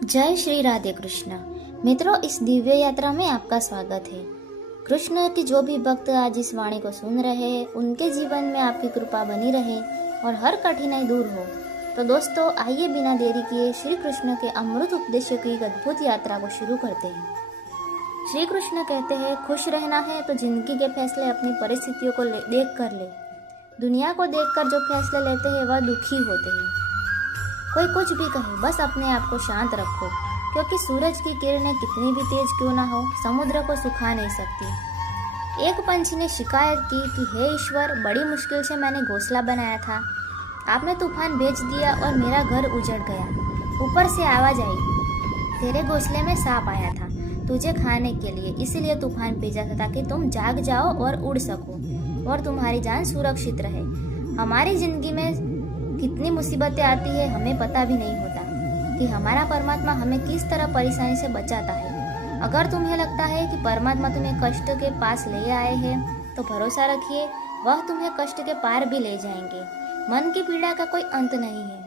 जय श्री राधे कृष्ण। मित्रों, इस दिव्य यात्रा में आपका स्वागत है। कृष्ण की जो भी भक्त आज इस वाणी को सुन रहे हैं, उनके जीवन में आपकी कृपा बनी रहे और हर कठिनाई दूर हो। तो दोस्तों, आइए बिना देरी किए श्री कृष्ण के अमृत उपदेश की एक अद्भुत यात्रा को शुरू करते हैं। श्री कृष्ण कहते हैं, खुश रहना है तो जिंदगी के फैसले अपनी परिस्थितियों को देख कर ले। दुनिया को देखकर जो फैसले लेते हैं वह दुखी होते हैं। कोई कुछ भी कहे, बस अपने आप को शांत रखो, क्योंकि सूरज की किरणें कितनी भी तेज क्यों ना हो, समुद्र को सुखा नहीं सकती। एक पंछी ने शिकायत की कि हे ईश्वर, बड़ी मुश्किल से मैंने घोंसला बनाया था, आपने तूफान भेज दिया और मेरा घर उजड़ गया। ऊपर से आवाज आई, तेरे घोंसले में सांप आया था तुझे खाने के लिए, इसीलिए तूफान भेजा था ताकि तुम जाग जाओ और उड़ सको और तुम्हारी जान सुरक्षित रहे। हमारी जिंदगी में कितनी मुसीबतें आती है, हमें पता भी नहीं होता कि हमारा परमात्मा हमें किस तरह परेशानी से बचाता है। अगर तुम्हें लगता है कि परमात्मा तुम्हें कष्ट के पास ले आए हैं, तो भरोसा रखिए, वह तुम्हें कष्ट के पार भी ले जाएंगे। मन की पीड़ा का कोई अंत नहीं है,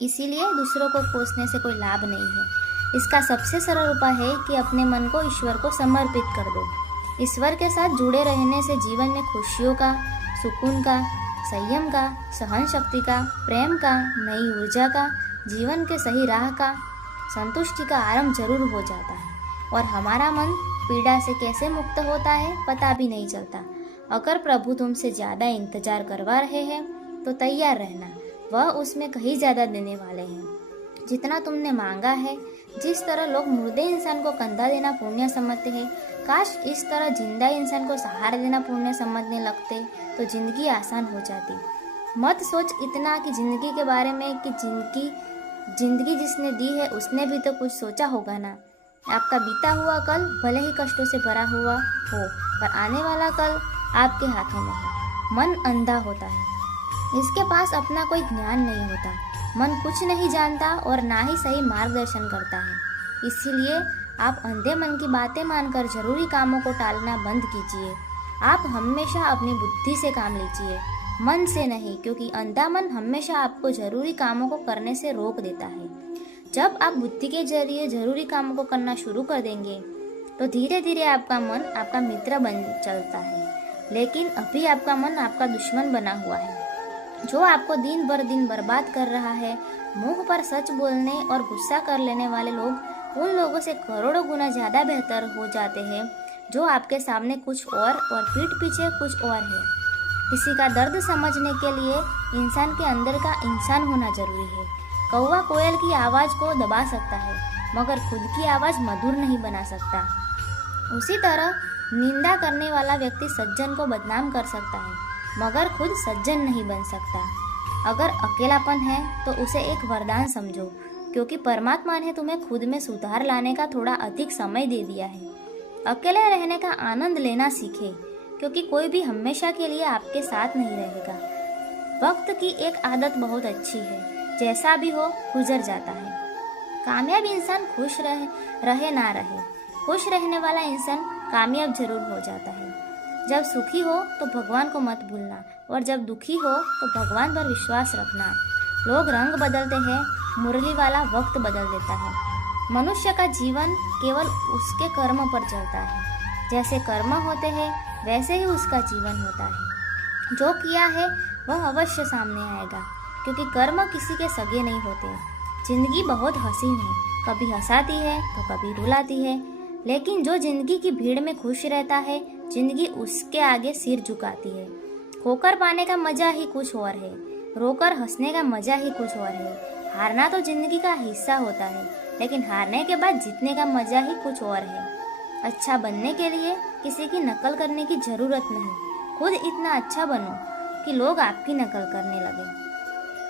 इसीलिए दूसरों को कोसने से कोई लाभ नहीं है। इसका सबसे सरल उपाय है कि अपने मन को ईश्वर को समर्पित कर दो। ईश्वर के साथ जुड़े रहने से जीवन में खुशियों का, सुकून का, संयम का, सहन शक्ति का, प्रेम का, नई ऊर्जा का, जीवन के सही राह का, संतुष्टि का आरंभ जरूर हो जाता है और हमारा मन पीड़ा से कैसे मुक्त होता है पता भी नहीं चलता। अगर प्रभु तुमसे ज़्यादा इंतजार करवा रहे हैं तो तैयार रहना, वह उसमें कहीं ज़्यादा देने वाले हैं जितना तुमने मांगा है। जिस तरह लोग मुर्दे इंसान को कंधा देना पुण्य समझते हैं, काश इस तरह जिंदा इंसान को सहारा देना पुण्य समझने लगते तो जिंदगी आसान हो जाती। मत सोच इतना कि जिंदगी के बारे में कि जिंदगी जिसने दी है उसने भी तो कुछ सोचा होगा ना। आपका बीता हुआ कल भले ही कष्टों से भरा हुआ हो, पर आने वाला कल आपके हाथों में है। मन अंधा होता है, इसके पास अपना कोई ज्ञान नहीं होता। मन कुछ नहीं जानता और ना ही सही मार्गदर्शन करता है। इसीलिए आप अंधे मन की बातें मानकर जरूरी कामों को टालना बंद कीजिए। आप हमेशा अपनी बुद्धि से काम लीजिए, मन से नहीं, क्योंकि अंधा मन हमेशा आपको जरूरी कामों को करने से रोक देता है। जब आप बुद्धि के जरिए जरूरी कामों को करना शुरू कर देंगे तो धीरे धीरे आपका मन आपका मित्र बन चलता है, लेकिन अभी आपका मन आपका दुश्मन बना हुआ है, जो आपको दिन भर दिन बर्बाद कर रहा है। मुंह पर सच बोलने और गुस्सा कर लेने वाले लोग उन लोगों से करोड़ों गुना ज़्यादा बेहतर हो जाते हैं जो आपके सामने कुछ और पीठ पीछे कुछ और है। किसी का दर्द समझने के लिए इंसान के अंदर का इंसान होना जरूरी है। कौवा कोयल की आवाज़ को दबा सकता है, मगर खुद की आवाज़ मधुर नहीं बना सकता। उसी तरह निंदा करने वाला व्यक्ति सज्जन को बदनाम कर सकता है, मगर खुद सज्जन नहीं बन सकता। अगर अकेलापन है तो उसे एक वरदान समझो, क्योंकि परमात्मा ने तुम्हें खुद में सुधार लाने का थोड़ा अधिक समय दे दिया है। अकेले रहने का आनंद लेना सीखे, क्योंकि कोई भी हमेशा के लिए आपके साथ नहीं रहेगा। वक्त की एक आदत बहुत अच्छी है, जैसा भी हो गुजर जाता है। कामयाब इंसान खुश रहे ना रहे, खुश रहने वाला इंसान कामयाब जरूर हो जाता है। जब सुखी हो तो भगवान को मत भूलना, और जब दुखी हो तो भगवान पर विश्वास रखना। लोग रंग बदलते हैं, मुरली वाला वक्त बदल देता है। मनुष्य का जीवन केवल उसके कर्म पर चलता है। जैसे कर्म होते हैं वैसे ही उसका जीवन होता है। जो किया है वह अवश्य सामने आएगा, क्योंकि कर्म किसी के सगे नहीं होते। जिंदगी बहुत हसीन है, कभी हंसाती है तो कभी रुलाती है, लेकिन जो जिंदगी की भीड़ में खुश रहता है, जिंदगी उसके आगे सिर झुकाती है। खोकर पाने का मजा ही कुछ और है, रोकर हंसने का मजा ही कुछ और है। हारना तो जिंदगी का हिस्सा होता है, लेकिन हारने के बाद जीतने का मजा ही कुछ और है। अच्छा बनने के लिए किसी की नकल करने की जरूरत नहीं, खुद इतना अच्छा बनो कि लोग आपकी नकल करने लगे।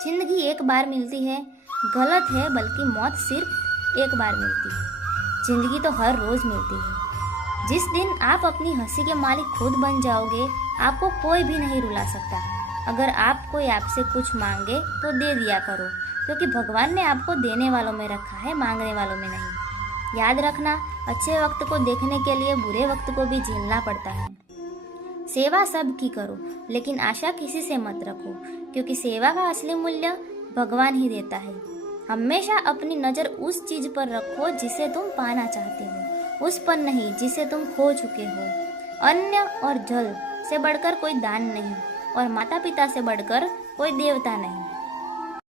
जिंदगी एक बार मिलती है, गलत है, बल्कि मौत सिर्फ एक बार मिलती है। जिंदगी तो हर रोज मिलती है। जिस दिन आप अपनी हंसी के मालिक खुद बन जाओगे, आपको कोई भी नहीं रुला सकता। अगर आप कोई आपसे कुछ मांगे तो दे दिया करो, क्योंकि भगवान ने आपको देने वालों में रखा है, मांगने वालों में नहीं। याद रखना, अच्छे वक्त को देखने के लिए बुरे वक्त को भी झेलना पड़ता है। सेवा सबकी करो, लेकिन आशा किसी से मत रखो, क्योंकि सेवा का असली मूल्य भगवान ही देता है। हमेशा अपनी नज़र उस चीज़ पर रखो जिसे तुम पाना चाहते हो, उस पर नहीं जिसे तुम खो चुके हो। अन्न और जल से बढ़कर कोई दान नहीं और माता पिता से बढ़कर कोई देवता नहीं।